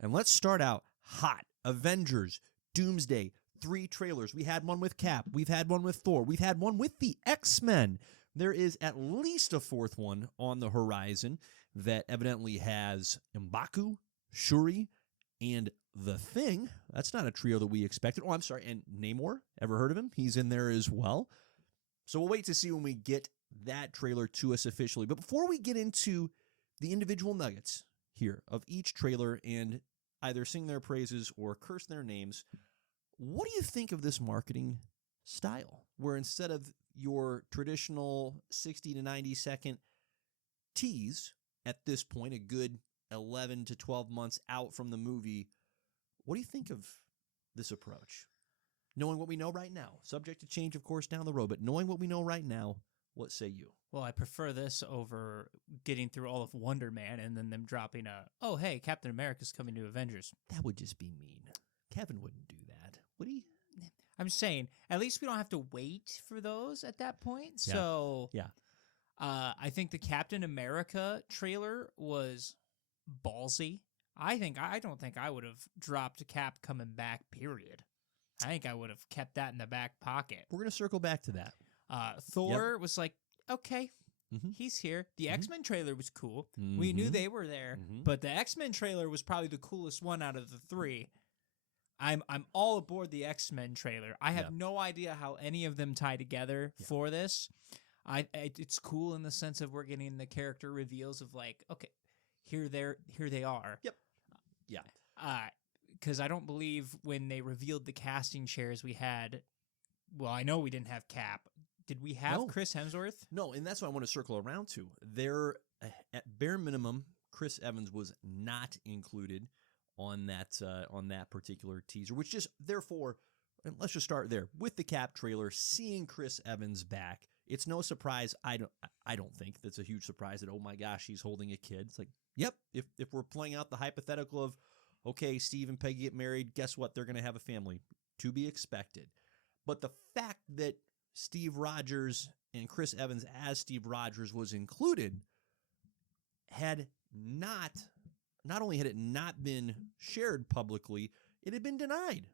And let's start out hot. Avengers Doomsday, 3 trailers. We had one with Cap. We've had one with Thor. We've had one with the X-Men. There is at least a 4th one on the horizon that evidently has M'Baku, Shuri, and The Thing. That's not a trio that we expected. Oh, I'm sorry. And Namor. Ever heard of him? He's in there as well. So we'll wait to see when we get that trailer to us officially. But before we get into the individual nuggets here of each trailer and either sing their praises or curse their names, what do you think of this marketing style, where instead of your traditional 60 to 90 second tease at this point, a good 11 to 12 months out from the movie, what do you think of this approach? Knowing what we know right now, subject to change, of course, down the road, but knowing what we know right now, what say you? Well, I prefer this over getting through all of Wonder Man and then them dropping oh, hey, Captain America's coming to Avengers. That would just be mean. Kevin wouldn't do that, would he? I'm saying, at least we don't have to wait for those at that point. Yeah. So, yeah. I think the Captain America trailer was ballsy. I don't think I would have dropped Cap coming back, period. I think I would have kept that in the back pocket. We're going to circle back to that. Thor was like, okay, he's here. The X-Men trailer was cool. We knew they were there, but the X-Men trailer was probably the coolest one out of the 3. I'm all aboard the X-Men trailer. I have no idea how any of them tie together for this. It's cool in the sense of we're getting the character reveals of like, okay, here they are. Yep. Yeah. Because I don't believe when they revealed the casting chairs we had. Well, I know we didn't have Cap. Did we have Chris Hemsworth? No, and that's what I want to circle around to. There, at bare minimum, Chris Evans was not included on that particular teaser, which just therefore, and let's just start there with the Cap trailer. Seeing Chris Evans back, it's no surprise. I don't think that's a huge surprise that, oh my gosh, he's holding a kid. It's like, yep. If we're playing out the hypothetical of, okay, Steve and Peggy get married, guess what? They're going to have a family. To be expected. But the fact that Steve Rogers and Chris Evans as Steve Rogers was included had not only had it not been shared publicly, it had been denied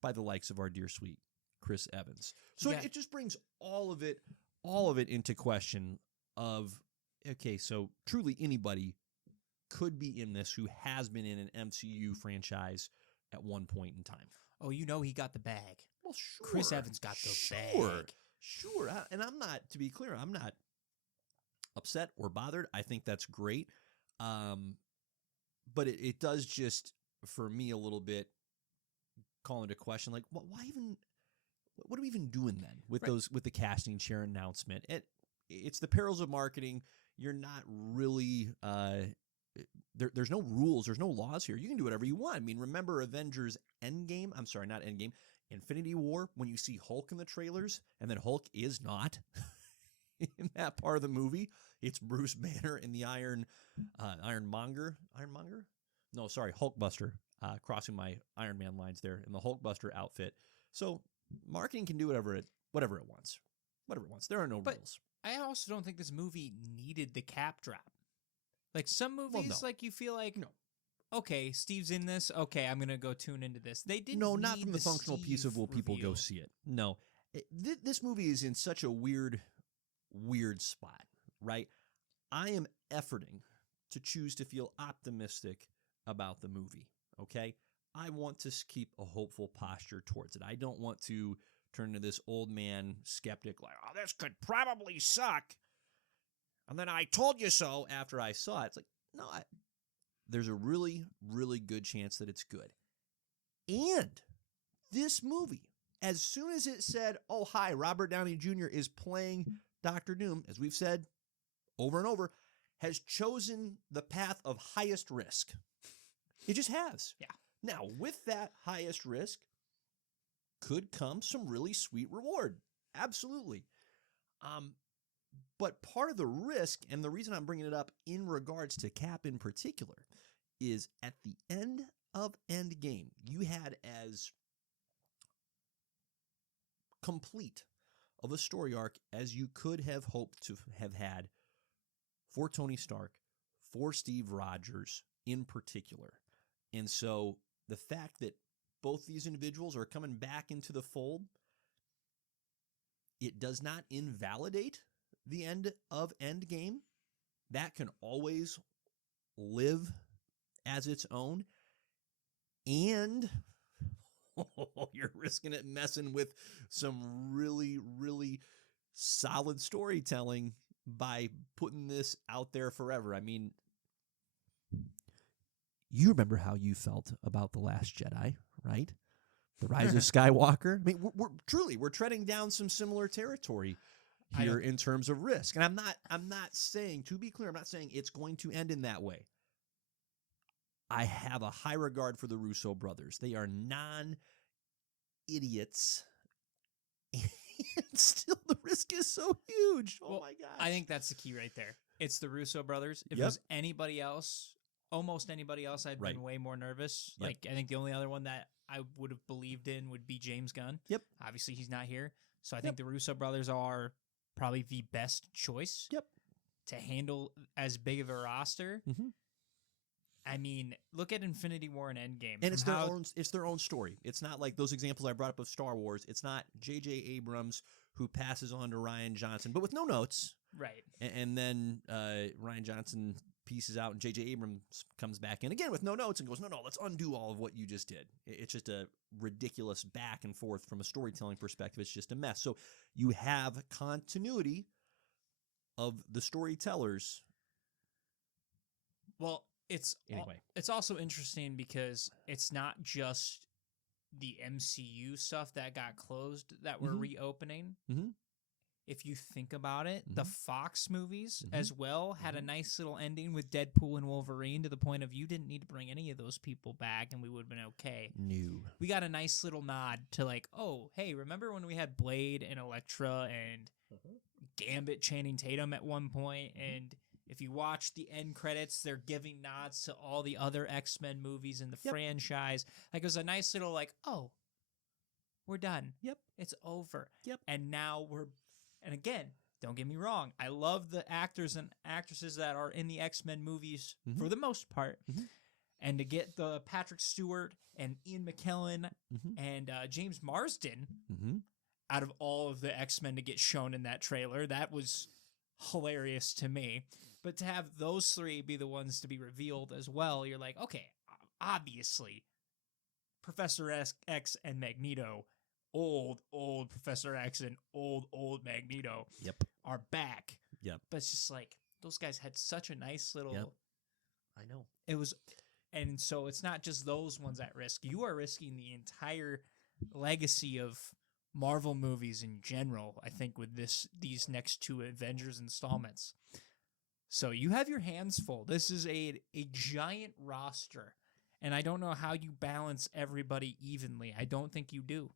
by the likes of our dear sweet Chris Evans. So it just brings all of it into question of, okay, so truly anybody could be in this who has been in an MCU franchise at one point in time. Oh, you know he got the bag. Well, sure. Chris Evans got the bag. Sure. And I'm not, to be clear, I'm not upset or bothered. I think that's great. But it does just, for me, a little bit call into question, like, why even, what are we even doing then with with the casting chair announcement? It's the perils of marketing. You're not really, there's no rules. There's no laws here. You can do whatever you want. I mean, remember Avengers Endgame? I'm sorry, not Endgame. Infinity War, when you see Hulk in the trailers, and then Hulk is not in that part of the movie. It's Bruce Banner in the Ironmonger? No, sorry, Hulkbuster, crossing my Iron Man lines there, in the Hulkbuster outfit. So marketing can do whatever it wants. Whatever it wants. There are no rules. I also don't think this movie needed the Cap drop. Like some movies, like you feel like, okay, Steve's in this. Okay, I'm gonna go tune into this. They didn't. No, not need from the functional piece of will people reveal. go see it. No, this movie is in such a weird spot, right? I am efforting to choose to feel optimistic about the movie. Okay, I want to keep a hopeful posture towards it. I don't want to turn into this old man skeptic, like, oh, this could probably suck. And then I told you so after I saw it. It's like, no, there's a really, really good chance that it's good. And this movie, as soon as it said, oh, hi, Robert Downey Jr. is playing Dr. Doom, as we've said over and over, has chosen the path of highest risk. It just has. Yeah. Now, with that highest risk could come some really sweet reward. Absolutely. But part of the risk, and the reason I'm bringing it up in regards to Cap in particular, is at the end of Endgame, you had as complete of a story arc as you could have hoped to have had for Tony Stark, for Steve Rogers in particular. And so the fact that both these individuals are coming back into the fold, it does not invalidate the end of Endgame. That can always live as its own. And you're risking it messing with some really, really solid storytelling by putting this out there forever. I mean, you remember how you felt about The Last Jedi, right? The Rise of Skywalker. I mean, we're treading down some similar territory here in terms of risk. And I'm not saying, to be clear, I'm not saying it's going to end in that way. I have a high regard for the Russo brothers. They are non-idiots. And still the risk is so huge. Oh my gosh. I think that's the key right there. It's the Russo brothers. If it was anybody else, almost anybody else, I'd been way more nervous. Like, I think the only other one that I would have believed in would be James Gunn. Yep. Obviously, he's not here. So I think the Russo brothers are probably the best choice to handle as big of a roster. Mm-hmm. I mean, look at Infinity War and Endgame. And it's their own story. It's not like those examples I brought up of Star Wars. It's not J.J. Abrams who passes on to Rian Johnson, but with no notes. Right. And then Rian Johnson pieces out, and J.J. Abrams comes back in again with no notes and goes, no, let's undo all of what you just did. It's just a ridiculous back and forth from a storytelling perspective. It's just a mess. So you have continuity of the storytellers. Well, it's also interesting because it's not just the MCU stuff that got closed that we're reopening. Mm-hmm. If you think about it, the Fox movies as well had a nice little ending with Deadpool and Wolverine, to the point of you didn't need to bring any of those people back and we would have been okay. No. We got a nice little nod to like, oh, hey, remember when we had Blade and Elektra and Gambit Channing Tatum at one point? And if you watch the end credits, they're giving nods to all the other X-Men movies in the franchise. Like, it was a nice little like, oh, we're done. Yep. It's over. Yep. And now and again, don't get me wrong, I love the actors and actresses that are in the X-Men movies for the most part. And to get the Patrick Stewart and Ian McKellen and James Marsden out of all of the X-Men to get shown in that trailer, that was hilarious to me. But to have those three be the ones to be revealed as well, you're like, okay, obviously, Professor X and Magneto, old Professor X and old Magneto are back. Yep. But it's just like, those guys had such a nice little... I know. It was... And so it's not just those ones at risk. You are risking the entire legacy of Marvel movies in general, I think, with these next two Avengers installments. So you have your hands full. This is a giant roster, and I don't know how you balance everybody evenly. I don't think you do.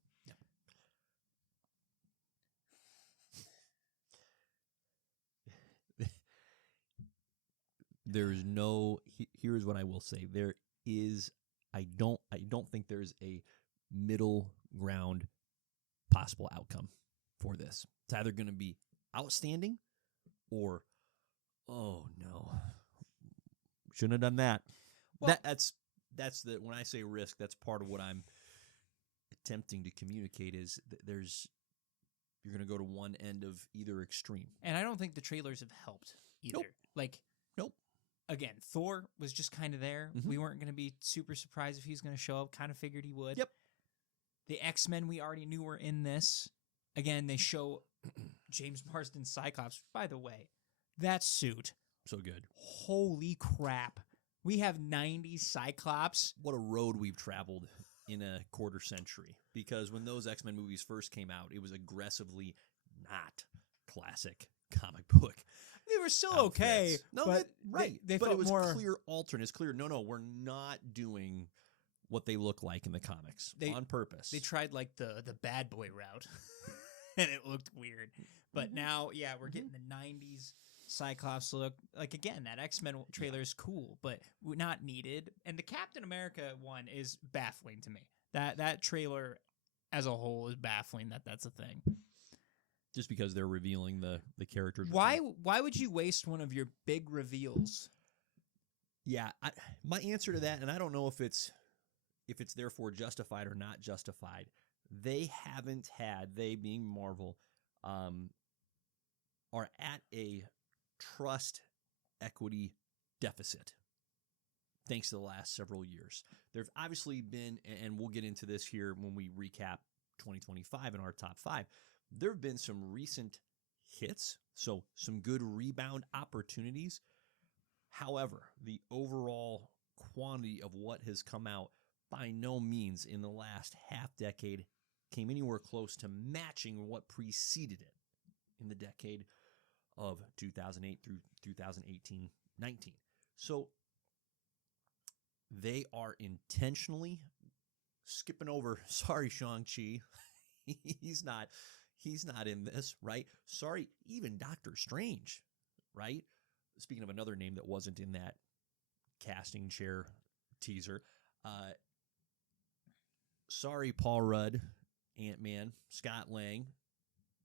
There's no. Here's what I will say. There is. I don't think there's a middle ground possible outcome for this. It's either going to be outstanding or, oh no, shouldn't have done that. Well, that's the, when I say risk, that's part of what I'm attempting to communicate is that you're going to go to one end of either extreme. And I don't think the trailers have helped either. Nope. Like, nope. Again, Thor was just kind of there. We weren't going to be super surprised if he was going to show up. Kind of figured he would. Yep. The X-Men, we already knew were in this. Again, they show James Marsden Cyclops. By the way, that suit. So good. Holy crap. We have 90 Cyclops. What a road we've traveled in a quarter century. Because when those X-Men movies first came out, it was aggressively not classic comic book. They were still okay. No, but right. They but felt it was more clear alternate. It's clear, no, we're not doing what they look like in the comics on purpose. They tried like the bad boy route, and it looked weird. But now, we're getting the 90s Cyclops look. Like, again, that X-Men trailer is cool, but not needed. And the Captain America one is baffling to me. That trailer as a whole is baffling that's a thing. Just because they're revealing the characters. Why would you waste one of your big reveals Yeah, my answer to that, and I don't know if it's therefore justified or not justified. They haven't had, they being Marvel, are at a trust equity deficit thanks to the last several years. There've obviously been, and we'll get into this here when we recap 2025 in our top 5. There have been some recent hits, so some good rebound opportunities. However, the overall quantity of what has come out by no means in the last half decade came anywhere close to matching what preceded it in the decade of 2008 through 2018-19. So they are intentionally skipping over, sorry, Shang-Chi, he's not in this, right? Sorry, even Doctor Strange, right? Speaking of another name that wasn't in that casting chair teaser, sorry, Paul Rudd, Ant-Man, Scott Lang,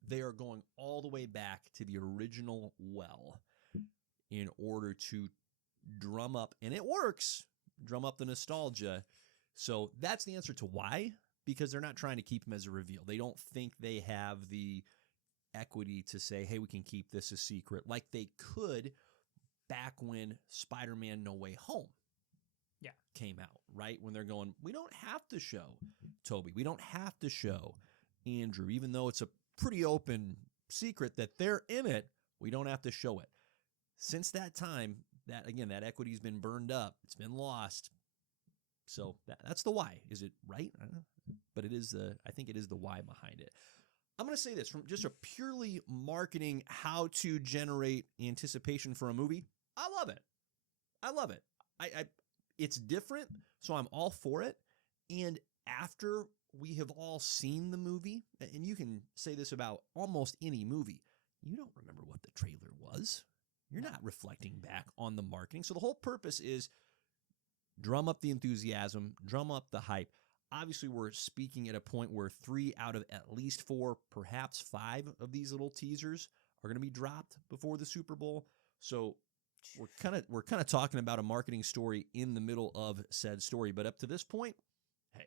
they are going all the way back to the original well in order to drum up, and it works, drum up the nostalgia. So that's the answer to why, because they're not trying to keep him as a reveal. They don't think they have the equity to say, hey, we can keep this a secret, like they could back when Spider-Man No Way Home came out, right? When they're going, we don't have to show Toby. We don't have to show Andrew, even though it's a pretty open secret that they're in it. We don't have to show it. Since that time, that equity's been burned up. It's been lost. So that's the why. Is it right? I don't know. But it is I think it is the why behind it. I'm going to say this from just a purely marketing, how to generate anticipation for a movie. I love it. I love it. It's different, so I'm all for it. And after we have all seen the movie, and you can say this about almost any movie, you don't remember what the trailer was. You're not reflecting back on the marketing. So the whole purpose is drum up the enthusiasm, drum up the hype. Obviously, we're speaking at a point where 3 out of at least 4, perhaps 5 of these little teasers are going to be dropped before the Super Bowl. So we're kind of talking about a marketing story in the middle of said story. But up to this point, hey,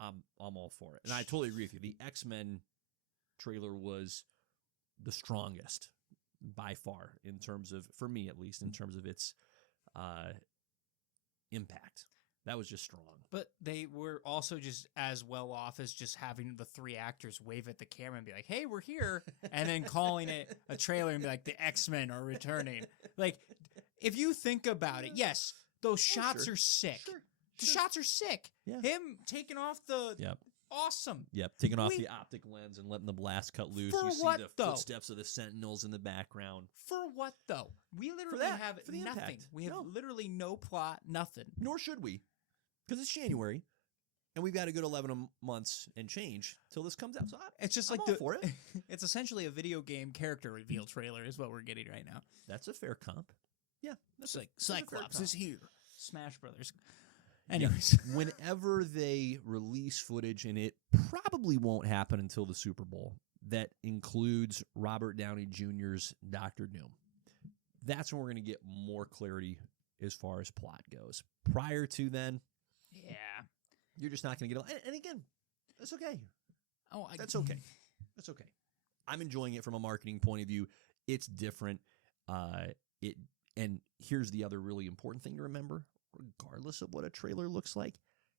I'm all for it. And I totally agree with you. The X-Men trailer was the strongest by far in terms of, for me at least, in terms of its impact. That was just strong. But they were also just as well off as just having the 3 actors wave at the camera and be like, hey, we're here. And then calling it a trailer and be like, the X-Men are returning. Like, if you think about it, yes, those shots are sick. Sure. The shots are sick. Yeah. Him taking off the... Yep. Awesome. Yep, taking off the optic lens and letting the blast cut loose. For you see what, the though? footsteps of the Sentinels in the background. For what, though? We literally have nothing. Impact. We have literally no plot, nothing. Nor should we, because it's January, and we've got a good 11 months and change till this comes out. So it's just I'm like all for it. It's essentially a video game character reveal trailer is what we're getting right now. That's a fair comp. Yeah, that's like Cyclops is here. Smash Brothers. Anyways, whenever they release footage, and it probably won't happen until the Super Bowl, that includes Robert Downey Jr.'s Dr. Doom, that's when we're going to get more clarity as far as plot goes. Prior to then, yeah, you're just not going to get. And again, that's okay. That's okay. That's okay. I'm enjoying it from a marketing point of view. It's different. And here's the other really important thing to remember. Regardless of what a trailer looks like,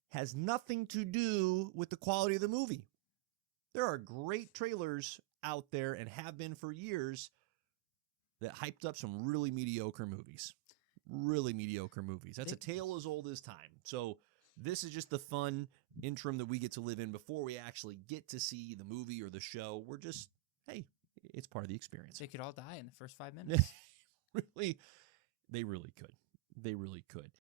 has nothing to do with the quality of the movie. There are great trailers out there and have been for years that hyped up some really mediocre movies. Really mediocre movies. That's a tale as old as time. So this is just the fun interim that we get to live in before we actually get to see the movie or the show. We're just, hey, it's part of the experience. They could all die in the first 5 minutes. Really, they really could. They really could.